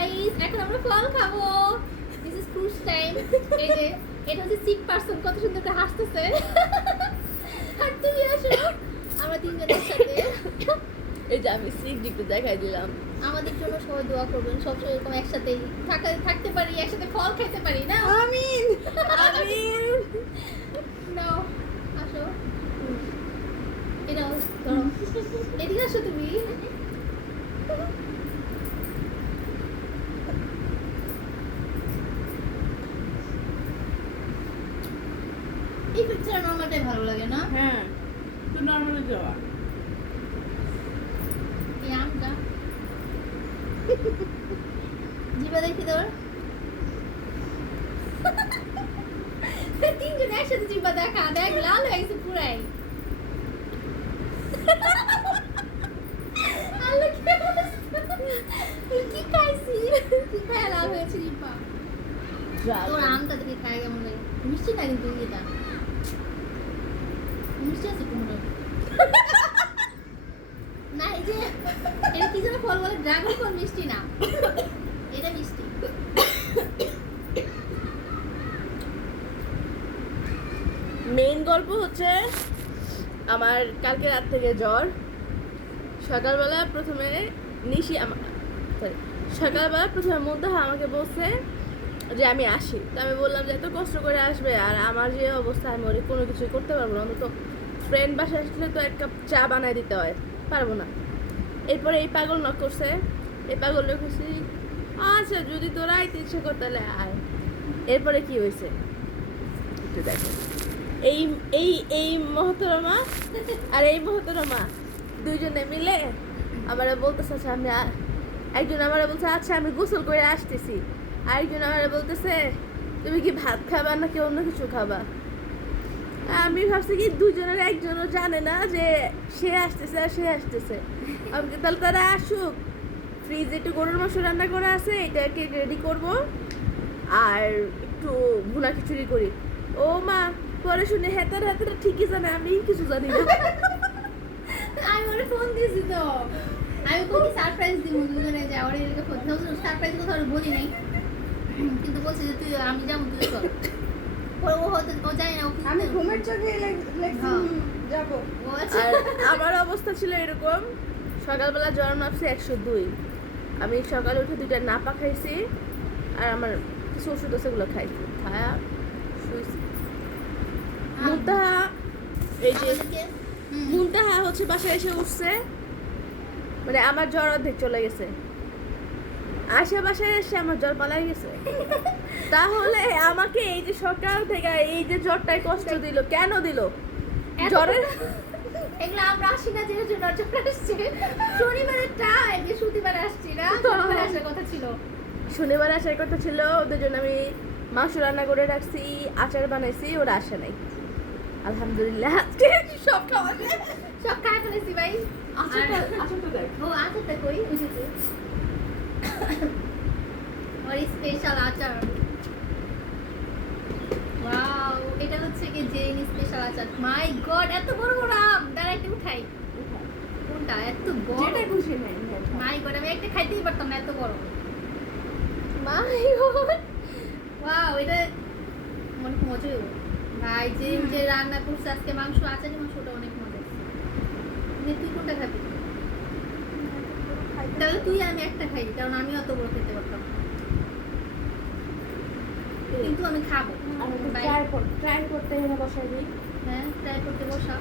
Guys, এখন আমরা ফল খাবো। This is fruit time. এই যে এটা হচ্ছে সিক পারসন, কত সুন্দর করে হাসতেছে। আর তুমি আসো, আমরা তিনজন একসাথে। এই যে আমি সিক একটু দেখাই দিলাম। আমাদের জন্য সবাই দোয়া করবেন, সবসময় এরকম একসাথে থাকতে পারি, একসাথে ফল খেতে পারি না। আমিন আমিন। নাও আসো, এটাও ধরো, এদিকে আসো তুমি। এই পিকচার নর্মালটাই ভালো লাগে না? হ্যাঁ, তো নরমালি যাওয়া। এই আমটা জিবা দেখি তোর। তিনজন একসাথে জিবা দেখা, দেখ লাল হয়ে গেছে পুরাই। আল্লাহ, কি খাইছি, কি খাই লাল হয়েছে জিবা। তোর আমটা দেখে খাই কেমন লাগে? মিষ্টি না কিন্তু এটা মিষ্টি আছে কুমড়ো না। এই যে এটা কি যেন ফল বলে, ড্রাগন ফল মিষ্টি না, এটা মিষ্টি। মেইন গল্প হচ্ছে আমার কালকে রাত থেকে জ্বর। সকালবেলা প্রথমে মুদ্দাহা আমাকে বলছে যে আমি আসি। তো আমি বললাম যে এত কষ্ট করে আসবে, আর আমার যে অবস্থা আমি ওরে কোনো কিছুই করতে পারবো না। অন্তত ফ্রেন্ড বাসায় আসলে তো এক কাপ চা বানায় দিতে হয়, পারবো না। এরপরে এই পাগল নক করছে, এই পাগল খুশি, আচ্ছা যদি তোরা আইতে ইচ্ছে কর তাহলে আয়। এরপরে কি হয়েছে একটু দেখো। এই এই এই মহতরমা আর এই মহতরমা দুইজনে মিলে আমারে বলতেছে, আচ্ছা আমি একজন আমারে বলছে আচ্ছা আমি গোসল করে আসতেছি, আরেকজন আমারে বলতেছে তুমি কি ভাত খাবা নাকি অন্য কিছু খাবা। আমি ভাবছি কি দুজনের একজনও জানে না যে সে আসতেছে আর সে আসতেছে। আমি তাহলে তারা আসুক, ফ্রিজে একটু গরুর মাংস রান্না করা আছে, এটাকে রেডি করব আর একটু ভুনা খিচুড়ি করি। ও মা পরে শুনে হেতার হাতেরা ঠিকই জানে, আমি কিছু জানি না। আমি ওরে ফোন দিয়েছি তো, আমি কোন সারপ্রাইজ দিব দুজনে, যে ওরে এদিকে ফোন দিয়েছি। সারপ্রাইজ কথা আর বলি নাই, কিন্তু বলছি যে তুই আমি যাবো, তুই চল। পরে ও হয়তো ও জানি না, আমি ঘুমের চোখে যাবো। ও আচ্ছা। আর আমার অবস্থা ছিল এরকম, সকালবেলা জ্বর মাপছি 102। আমি সকালে উঠে 2টা নাপা খাইছি, আর আমার কিছু ওষুধ আছে ওগুলো খাইছি, খায়া শুয়েছি। মুন্তাহা এই যে মুন্তাহা হচ্ছে বাসায় এসে উঠছে, মানে আমার জ্বর অর্ধেক চলে গেছে। আসে বাসায় এসে আমার জ্বর পালাই গেছে। তাহলে আমাকে এই যে সকাল থেকে এই যে জ্বরটাই কষ্ট দিল, কেন দিল? জ্বরের এগুলো আমরা আসি না, যেহেতু জ্বর আসছে শনিবারের টাইম, বৃহস্পতিবারে আসছি না, শনিবারে আসার কথা ছিল। শনিবার আসার কথা ছিল, ওদের জন্য আমি মাংস রান্না করে রাখছি, আচার বানাইছি, ওরা আসে নাই। আলহামদুলিল্লাহ আজকে সব খাওয়া শেষ। সব খাই ফেলেছি ভাই। আচারটা দেখ। ও আচারটা কই বুঝেছি, ওর স্পেশাল আচার। ওয়াও, এটা হচ্ছে কি জেন স্পেশাল আচার। মাই গড, এত বড় বড় আম, ডাইরেক্ট উঠাই। কোনটা এত বড়? যেটা খুশি নেই। মাই গড, আমি একটা খাইতেই পারতাম না, এত বড়। মাই গড, ওয়াও, এটা অনেক মজা। ভাই যে রান্না করছে আজকে মাংস, আচারি মাংসটা অনেক মজা। তুই কোনটা খাবি? তাহলে তুই আমি একটা খাই, কারণ আমি অত বড় খেতে পারতাম না। কিন্তু আমি খাবো। ট্রাই করতে বসাই দিই। হ্যাঁ, ট্রাই করতে বসা।